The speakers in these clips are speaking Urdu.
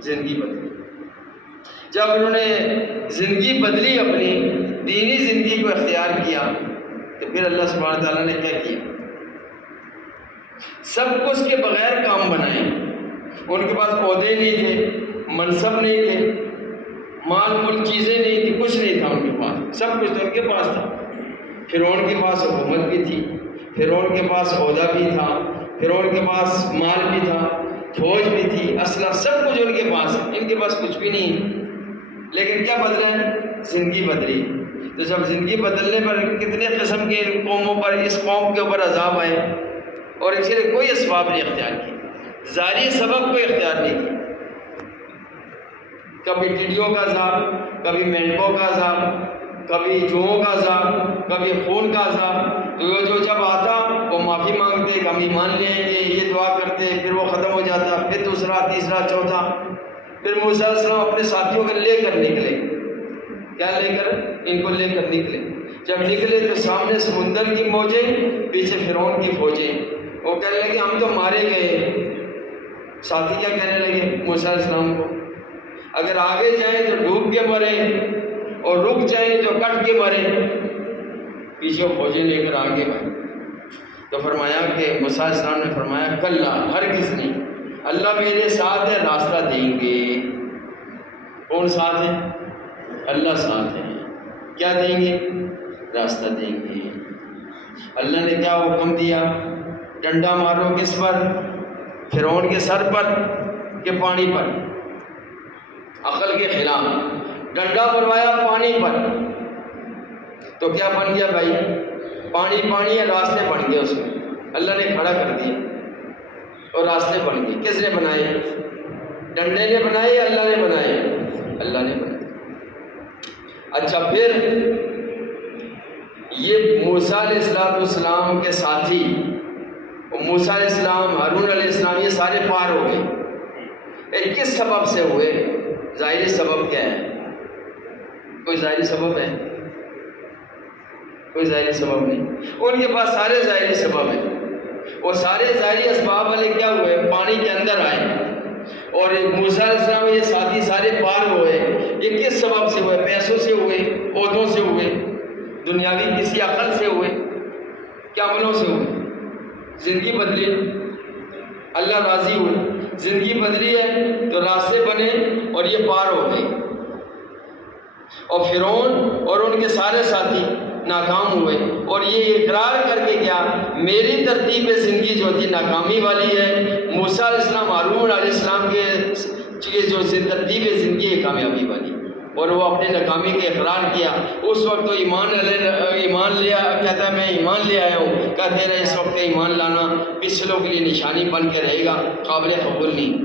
زندگی بدلی۔ جب انہوں نے زندگی بدلی، اپنی دینی زندگی کو اختیار کیا، تو پھر اللہ سبحانہ تعالیٰ نے کیا کیا؟ سب کچھ کے بغیر کام بنائے۔ ان کے پاس عہدے نہیں تھے، منصب نہیں تھے، مال ملک چیزیں نہیں تھی، کچھ نہیں تھا ان کے پاس، سب کچھ تو ان کے پاس تھا۔ فرعون کے پاس حکومت بھی تھی، فرعون کے پاس عہدہ بھی تھا، فرعون کے پاس مال بھی تھا، فوج بھی تھی، اسلحہ، سب کچھ ان کے پاس ہے، ان کے پاس کچھ بھی نہیں۔ لیکن کیا بدلا ہے؟ زندگی بدلی۔ تو جب زندگی بدلنے پر کتنے قسم کے ان قوموں پر، اس قوم کے اوپر عذاب آئے، اور اس لیے کوئی اسباب نہیں اختیار کی، ظاہری سبب کوئی اختیار نہیں کی۔ کبھی ٹڈیوں کا عذاب، کبھی مینڈکوں کا عذاب، کبھی چوہوں کا عذاب، کبھی خون کا عذاب۔ تو جو جب آتا وہ معافی مانگتے کہ ہم ایمان لے آئیں گے، یہ دعا کرتے، پھر وہ ختم ہو جاتا، پھر دوسرا، تیسرا، چوتھا۔ پھر موسیٰ علیہ السلام اپنے ساتھیوں کو لے کر نکلے، کیا لے کر؟ ان کو لے کر نکلے۔ جب نکلے تو سامنے سمندر کی موجیں، پیچھے فرعون کی فوجیں۔ وہ کہنے لگے ہم تو مارے گئے۔ ساتھی کیا کہنے لگے موسیٰ علیہ السلام کو؟ اگر آگے جائیں تو ڈوب کے مریں، اور رک جائیں تو کٹ کے مریں۔ پیچھے فوجیں لے کر آگے بڑھے تو فرمایا کہ موسیٰ علیہ السلام نے فرمایا کلا، ہرگز نہیں، اللہ میرے ساتھ ہے، راستہ دیں گے۔ کون ساتھ ہے؟ اللہ ساتھ ہے۔ کیا دیں گے؟ راستہ دیں گے۔ اللہ نے کیا حکم دیا؟ ڈنڈا مارو، کس پر؟ فرعون کے سر پر کہ پانی پر؟ عقل کے خلاف ڈنڈا مروایا پانی پر۔ تو کیا بن گیا بھائی؟ پانی پانی ہے، راستے بن گئے اس میں، اللہ نے کھڑا کر دیا اور راستے بن گئے۔ کس نے بنائے؟ ڈنڈے نے بنائے یا اللہ نے بنائے؟ اللہ نے بنائے۔ اچھا، پھر یہ موسیٰ علیہ السلام کے ساتھی، موسیٰ علیہ السلام، ہارون علیہ السلام، یہ سارے پار ہو گئے۔ کس سبب سے ہوئے؟ ظاہری سبب کیا ہے؟ کوئی ظاہری سبب ہے؟ کوئی ظاہری سبب نہیں۔ ان کے پاس سارے ظاہری سبب ہیں۔ وہ سارے ظاہری اسباب والے کیا ہوئے؟ پانی کے اندر آئے، اور موسیٰ علیہ السلام یہ ساتھی سارے پار ہوئے۔ یہ کس سبب سے ہوئے؟ پیسوں سے ہوئے، عہدوں سے ہوئے، دنیاوی کسی عقل سے ہوئے، کیا عملوں سے ہوئے؟ زندگی بدلی، اللہ راضی ہوئے، زندگی بدلی ہے تو راستے بنے اور یہ پار ہو گئے۔ اور فرعون اور ان کے سارے ساتھی ناکام ہوئے، اور یہ اقرار کر کے کیا؟ میری ترتیب زندگی جو تھی ناکامی والی ہے، موسیٰ علیہ السلام، ہارون علیہ السلام کے جو ترتیب زندگی ہے کامیابی والی، اور وہ اپنے ناکامی کے اقرار کیا۔ اس وقت تو ایمان لیا، کہتا ہے میں ایمان لے آیا ہوں، کہتے رہے اس وقت ایمان لانا پچھلوں کے لیے نشانی بن کے رہے گا، قابل قبول نہیں۔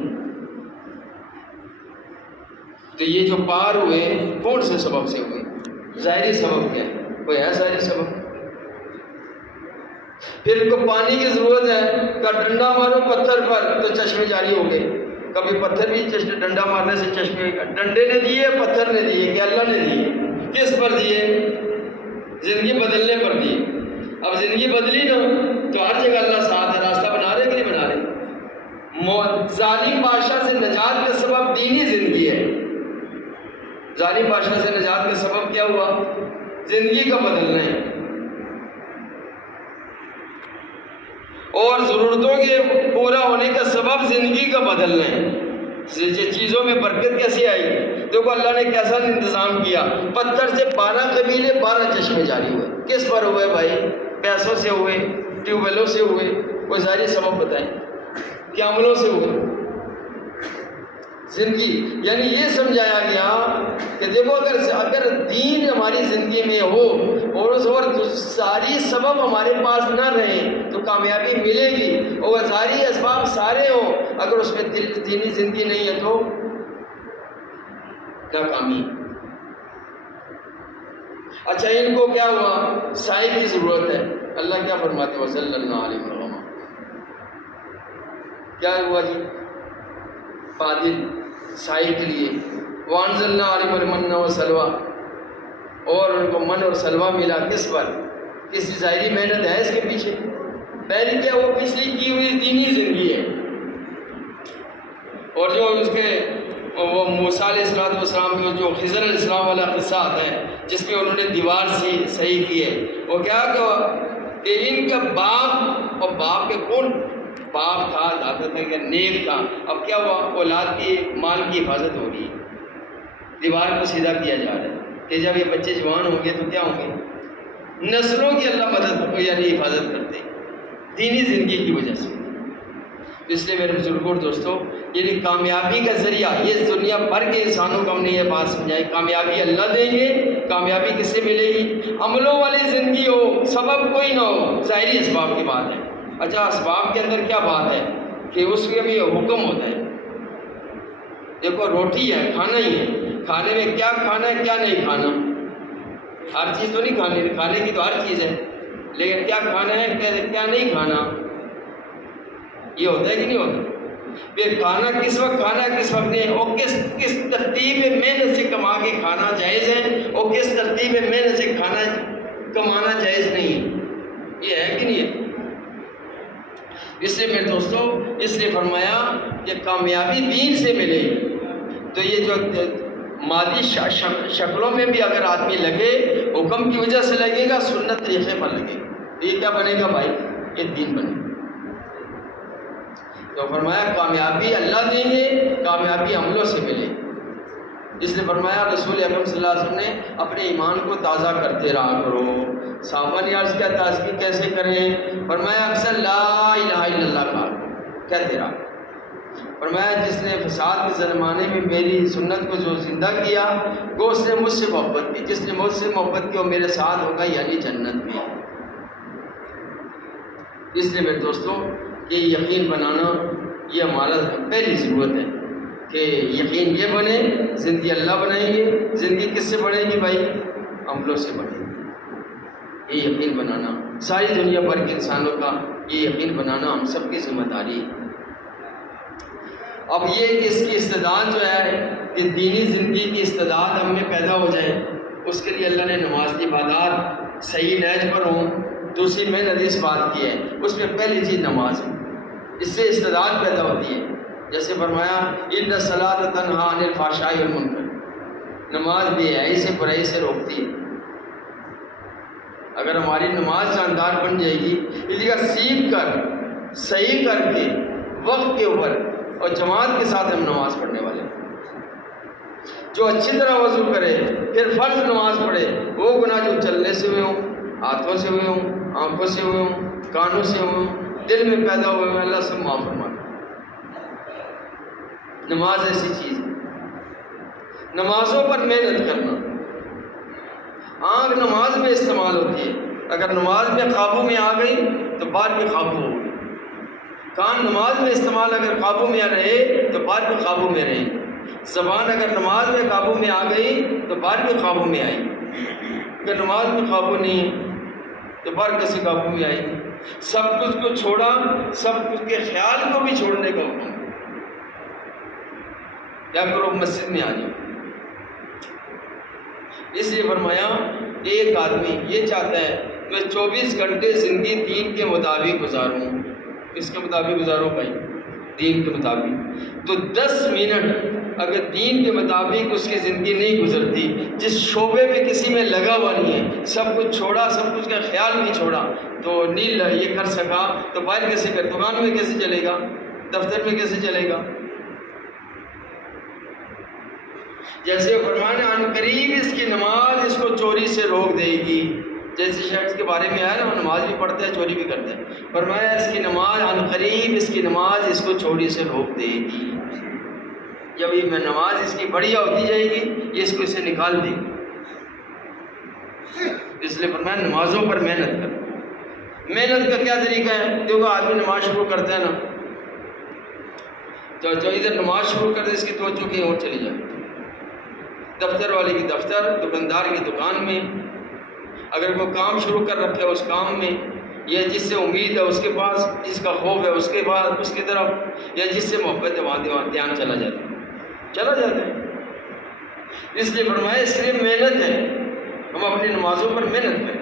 تو یہ جو پار ہوئے کون سے سبب سے ہوئے؟ ظاہری سبب کیا ہے؟ کوئی ہے ظاہری سبب؟ پھر ان کو پانی کی ضرورت ہے، کہ ڈنڈا مارو پتھر پر تو چشمے جاری ہو گئے۔ کبھی پتھر بھی ڈنڈا مارنے سے چشمے، ڈنڈے نے دیے، پتھر نے دیے کہ اللہ نے دیے؟ کس پر دیے؟ زندگی بدلنے پر دیے۔ اب زندگی بدلی نا تو ہر جگہ اللہ ساتھ ہے، راستہ بنا رہے کہ نہیں بنا رہے؟ ظالم بادشاہ سے نجات کا سبب دینی زندگی ہے۔ ظالم بادشاہ سے نجات کا سبب کیا ہوا؟ زندگی کا بدلنا ہے۔ اور ضرورتوں کے پورا ہونے کا سبب زندگی کا بدلنا ہے۔ چیزوں میں برکت کیسے آئی؟ دیکھو اللہ نے کیسا انتظام کیا۔ پتھر سے 12 قبیلے، 12 چشمے جاری ہوئے۔ کس پر ہوئے بھائی؟ پیسوں سے ہوئے، ٹیوب ویلوں سے ہوئے؟ کوئی ظاہری سبب بتائیں، کیا عملوں سے ہوئے؟ زندگی، یعنی یہ سمجھایا گیا کہ دیکھو اگر دین ہماری زندگی میں ہو اور ساری سبب ہمارے پاس نہ رہے تو کامیابی ملے گی، اور ساری اسباب سارے ہوں، اگر اس میں دینی زندگی نہیں ہے تو ناکامی۔ اچھا، ان کو کیا ہوا؟ سائے کی ضرورت ہے۔ اللہ کیا فرماتے ہیں؟ صلی اللہ علیہ وسلم، کیا ہوا جی؟ بادل سائے کے لیے، وانزلنا علیہم المن والسلویٰ، اور ان کو من اور سلوہ ملا۔ کس پر؟ کسی ظاہری محنت ہے اس کے پیچھے؟ پہلی کیا؟ وہ پچھلی کی ہوئی دینی زندگی ہے، اور جو اس کے وہ موسیٰ علیہ السلام کے جو خضر علیہ السلام والا قصہ آتا ہے جس میں انہوں نے دیوار صحیح کی ہے، وہ کیا کہ ان کا باپ، اور باپ کے کون باپ تھا، دادا تھا کہ نیک تھا، اب کیا ہوا، اولاد کی مال کی حفاظت ہو رہی ہے، دیوار کو سیدھا کیا جا رہا ہے کہ جب یہ بچے جوان ہوں گے تو کیا ہوں گے، نسلوں کی اللہ مدد یعنی حفاظت کرتے ہیں دینی زندگی کی وجہ سے۔ اس لیے میرے بزرگوں اور دوستوں، یعنی کامیابی کا ذریعہ یہ دنیا بھر کے انسانوں کو ہم نے یہ بات سمجھائی، کامیابی اللہ دیں گے۔ کامیابی کس سے ملے گی؟ عملوں والی زندگی ہو، سبب کوئی نہ ہو، ظاہری اسباب کی بات ہے۔ اچھا، اسباب کے اندر کیا بات ہے کہ اس میں بھی حکم ہوتا ہے۔ دیکھو روٹی ہے، کھانا ہی ہے، کھانے میں کیا کھانا ہے کیا نہیں کھانا، ہر چیز تو نہیں کھانی، کھانے کی تو ہر چیز ہے، لیکن کیا کھانا ہے کیا نہیں کھانا، یہ ہوتا ہے کہ نہیں ہوتا؟ پھر کھانا کس وقت کھانا ہے کس وقت نہیں، اور کس ترتیب محنت سے کما کے کھانا جائز ہے، اور کس ترتیب محنت سے کھانا کمانا جائز نہیں، یہ ہے کہ نہیں ہے؟ اس لیے میرے دوستوں، اس لیے فرمایا کہ کامیابی دین سے ملے گی۔ تو یہ جو مادی شکلوں میں بھی اگر آدمی لگے، حکم کی وجہ سے لگے گا، سنت طریقے پر لگے گا، یہ کیا بنے گا بھائی؟ یہ دین بنے گا۔ تو فرمایا کامیابی اللہ دیں گے، کامیابی عملوں سے ملے۔ اس نے فرمایا رسول اکرم صلی اللہ علیہ وسلم نے اپنے ایمان کو تازہ کرتے رہا کرو۔ صحابہ نے عرض کیا تازگی کیسے کریں؟ فرمایا اکثر لا الہ الا اللہ کا کہتے رہا۔ فرمایا جس نے فساد کے زمانے میں میری سنت کو جو زندہ کیا، وہ اس نے مجھ سے محبت کی، جس نے مجھ سے محبت کی وہ میرے ساتھ ہوگا یعنی جنت میں۔ اس لیے میرے دوستوں، یہ یقین بنانا یہ ہمارا پہلی ضرورت ہے کہ یقین یہ بنے، زندگی اللہ بنائیں گے۔ زندگی کس سے بنے گی بھائی؟ عملوں سے بنے گی۔ یہ یقین بنانا ساری دنیا بھر کے انسانوں کا یہ یقین بنانا ہم سب کی ذمہ داری ہے۔ اب یہ کہ اس کی استعداد جو ہے کہ دینی زندگی کی استعداد ہم میں پیدا ہو جائے، اس کے لیے اللہ نے نماز کی عبادات صحیح نہج پر ہوں۔ دوسری میں نے حدیث بات کی ہے، اس میں پہلی چیز نماز ہے، اس سے استعداد پیدا ہوتی ہے۔ جیسے فرمایا ان الصلاۃ تنہی عن الفحشاء والمنکر، نماز بے حیائی سے برائی سے روکتی ہے۔ اگر ہماری نماز جاندار بن جائے گی، اس لیے سیکھ کر صحیح کر کے وقت کے اوپر اور جماعت کے ساتھ ہم نماز پڑھنے والے ہیں۔ جو اچھی طرح وضو کرے پھر فرض نماز پڑھے، وہ گناہ جو چلنے سے ہوئے ہوں، ہاتھوں سے ہوئے ہوں، آنکھوں سے ہوئے ہوں، کانوں سے ہوئے ہوں، دل میں پیدا ہوئے ہوں، اللہ سب معاف فرمائے۔ نماز ایسی چیز ہے، نمازوں پر محنت کرنا۔ آنکھ نماز میں استعمال ہوتی ہے، اگر نماز میں قابو میں آ گئی تو بعد میں قابو ہو گئی۔ کان نماز میں استعمال اگر قابو میں رہے تو بعد میں قابو میں رہے۔ زبان اگر نماز میں قابو میں آ گئی تو بعد میں قابو میں آئی۔ اگر نماز میں قابو نہیں ہے تو بعد کیسے قابو میں آئی؟ سب کچھ کو چھوڑا، سب کچھ کے خیال کو بھی چھوڑنے کا حکم۔ کیا کرو؟ مسجد میں آ جاؤ۔ اس لیے فرمایا ایک آدمی یہ چاہتا ہے میں 24 گھنٹے زندگی دین کے مطابق گزاروں۔ کس کے مطابق گزاروں بھائی؟ دین کے مطابق۔ تو 10 منٹ اگر دین کے مطابق اس کی زندگی نہیں گزرتی، جس شعبے میں کسی میں لگا ہوا نہیں ہے، سب کچھ چھوڑا، سب کچھ کا خیال بھی چھوڑا، تو نہیں یہ کر سکا تو باہر کیسے کر؟ دکان میں کیسے چلے گا؟ دفتر میں کیسے چلے گا؟ جیسے فرمایا عن قریب اس کی نماز اس کو چوری سے روک دے گی۔ جیسے شخص کے بارے میں آیا نا، وہ نماز بھی پڑھتا ہے چوری بھی کرتا ہے، فرمایا اس کی نماز عن قریب اس کی نماز اس کو چوری سے روک دے گی۔ جب یہ نماز اس کی بڑھیا ہوتی جائے گی، یہ اس کو اسے نکال دے گی۔ اس لیے فرمایا نمازوں پر محنت کر۔ محنت کا کیا طریقہ ہے؟ دیکھو آدمی نماز شروع کرتا ہے نا، جو ادھر نماز شروع کرتے اس کی توجہ کہیں اور چلی جائے، دفتر والے کی دفتر، دکاندار کی دکان میں، اگر کوئی کام شروع کر رکھے اس کام میں، یا جس سے امید ہے اس کے پاس، جس کا خوف ہے اس کے پاس اس کی طرف، یا جس سے محبت ہے وہاں دھیان چلا جاتا ہے۔ اس لیے فرمایا اس لیے محنت ہے، ہم اپنی نمازوں پر محنت کریں۔